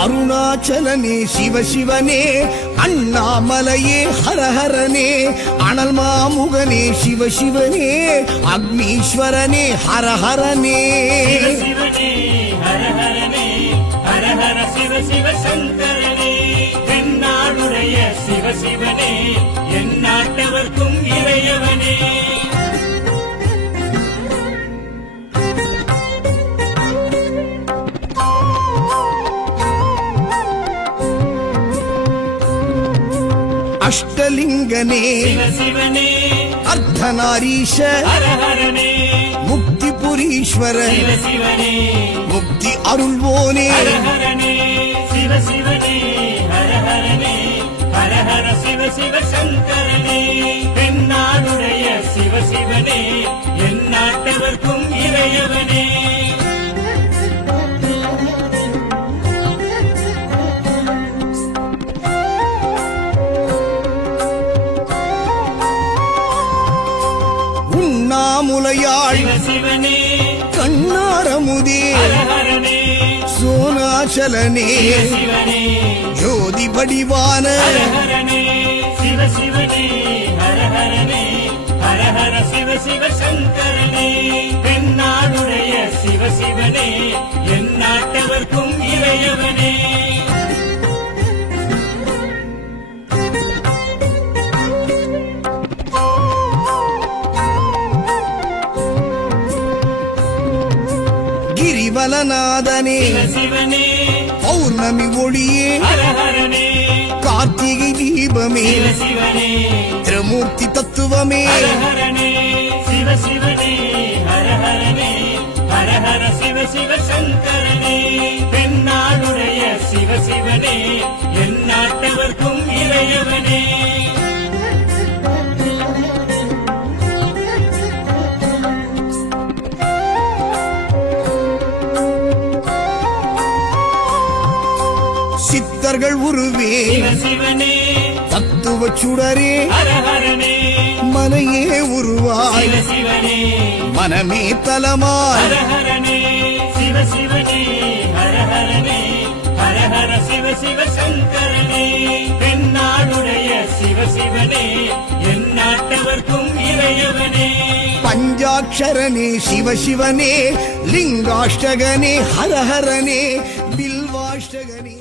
அருணாச்சலனே சிவசிவனே, அண்ணாமலையே ஹரஹரனே, அனல் மாமுகனே சிவசிவனே, அக்னீஸ்வரனே ஹரஹரனே. சிவசிவனே ஹரஹரனே, ஹரஹர சிவ சிவ சங்கரனே, தென்னாடுடைய சிவசிவனே, என் நாட்டவர்க்கும் இறையவனே. அஷ்டலிங்கனே சிவசிவனே, அர்த்தநாரீஷ ஹரஹரனே, முக்திபுரீஸ்வர சிவசிவனே, முக்தி அருள்வோனே. ஹரஹரனே சிவசிவனே, ஹரஹரனே, ஹரஹர சிவ சிவ சங்கரனே, தென்னாடுடைய சிவசிவனே, என் நாட்டவர்க்கும் இறையவனே. உண்ணாமுலையாள் சிவசிவனே, கண்ணாரமுதே ஹரஹரனே, சோனாச்சலனே சிவசிவனே, ஜோதி வடிவான ஹரஹரனே சிவசிவனே, ஹரஹரனே, ஹரஹர சிவ சிவ சங்கரனே, தென்னாடுடைய சிவசிவனே, என் நாட்டவர்க்கும் இறையவனே. கிரிவலநாதனே சிவசிவனே, பௌர்ணமி ஒளியே ஹரஹரனே, கார்த்திகை தீபமே சிவசிவனே, திரிமூர்த்தி தத்துவமே. ஹரஹரனே சிவசிவனே, ஹரஹரனே, ஹரஹர சிவ சிவ சங்கரனே, தென்னாடுடைய சிவசிவனே, என் நாட்டவர்க்கும் இறையவனே. சித்தர்கள் உருவே சிவசிவனே, தத்துவ சுடரே ஹரஹரனே, மனையே உருவாய் சிவசிவனே, மனமே தலமாய். ஹரஹரனே சிவசிவனே, ஹரஹரனே, ஹரஹர சிவ சிவ சங்கரனே, தென்னாடுடைய சிவசிவனே, என் நாட்டவர்க்கும் இறையவனே. பஞ்சாட்சரனே சிவசிவனே, லிங்காஷ்டகனே ஹரஹரனே, பில்வாஷ்டகனே.